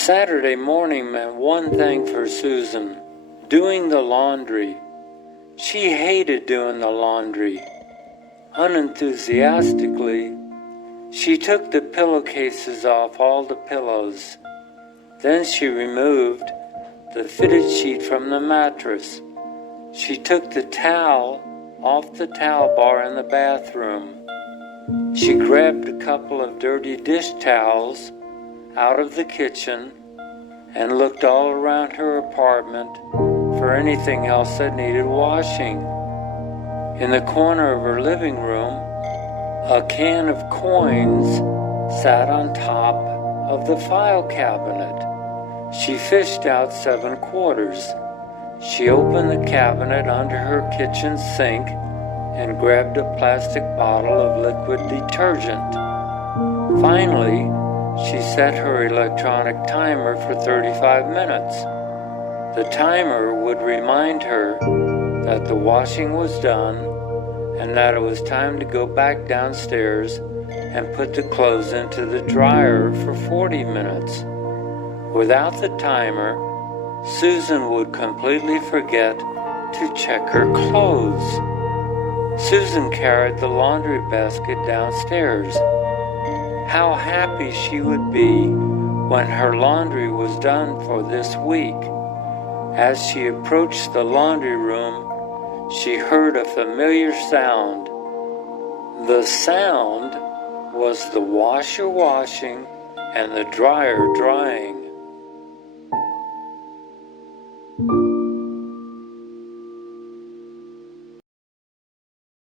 Saturday morning meant one thing for Susan: doing the laundry. She hated doing the laundry. Unenthusiastically, she took the pillowcases off all the pillows. Then she removed the fitted sheet from the mattress. She took the towel off the towel bar in the bathroom. She grabbed a couple of dirty dish towels out of the kitchen and looked all around her apartment for anything else that needed washing. In the corner of her living room, a can of coins sat on top of the file cabinet. She fished out 7 quarters. She opened the cabinet under her kitchen sink and grabbed a plastic bottle of liquid detergent. Finally, she set her electronic timer for 35 minutes. The timer would remind her that the washing was done and that it was time to go back downstairs and put the clothes into the dryer for 40 minutes. Without the timer, Susan would completely forget to check her clothes. Susan carried the laundry basket downstairs. How happy she would be when her laundry was done for this week. As she approached the laundry room, she heard a familiar sound. The sound was the washer washing and the dryer drying.